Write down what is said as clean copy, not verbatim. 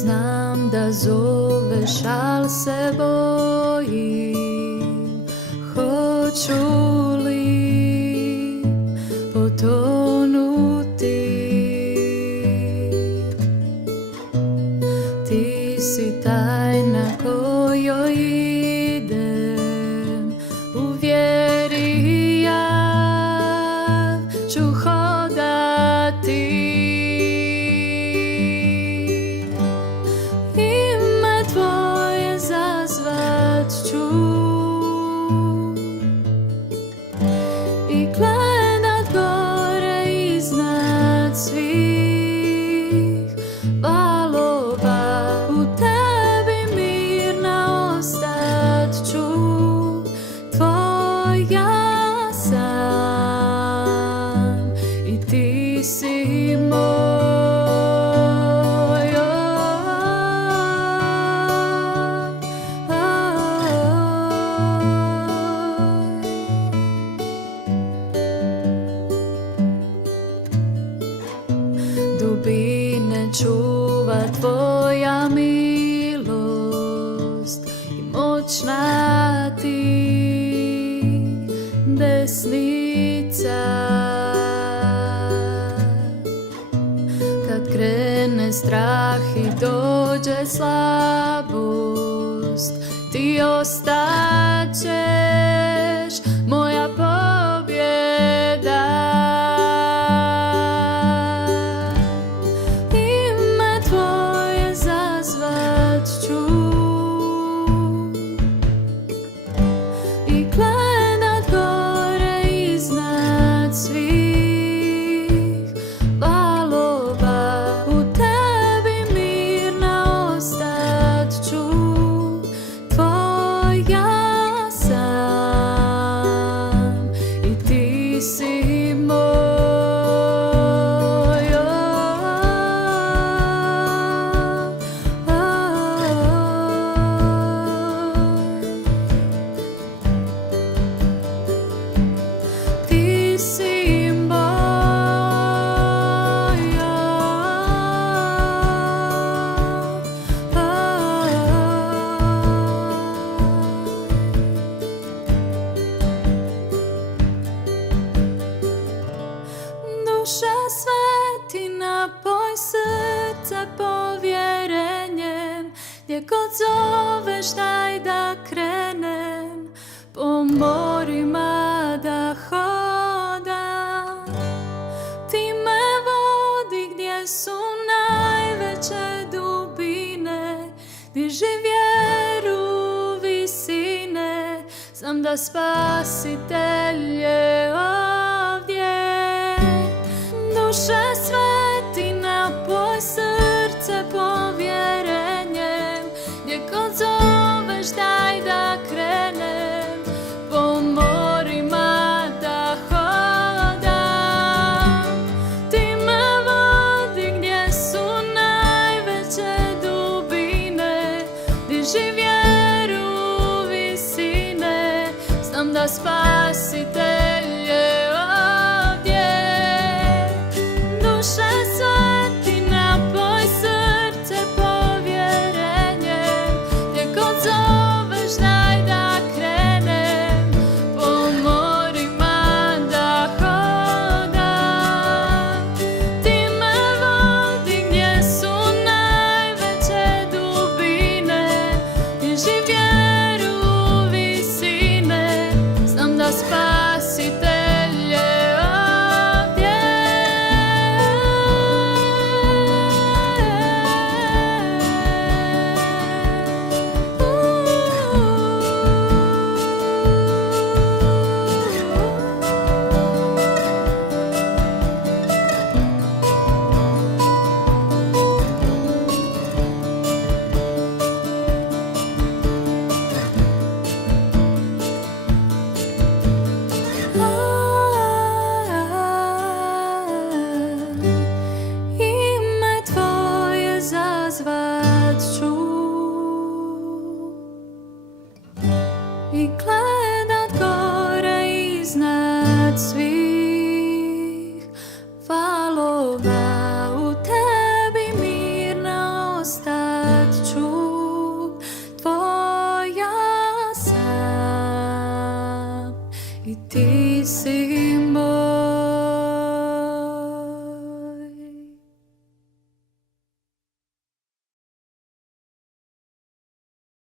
Znam da zoveš, al se bojim. Hoću li potonuti? Ti si tajna kojoj idem, u vjeri ja ću hodati. Ime tvoje zazvat ću i gledat gore iznad svih valova. U tebi mirna ostat ću, tvoja sam i ti si moj. Dubine čuva tvoja milost i moćna ti desnica. Kad krene strah i dođe slabost, ti ostaćeš moja pobjeda. Ime tvoje zazvat ću i gledat gore iznad svih valova. U tebi mirna ostat ću, tvoja sam i ti si moj. Ti si duša sveti, napoj srce povjerenjem. Gdje god zoveš daj da krenem, po morima da hodam. Ti me vodi gdje su najveće dubine, diži vjeru visine. Znam da Spasitelj je ovdje. Duše sveti, napoj srce povjerenjem. Gdje god zoveš da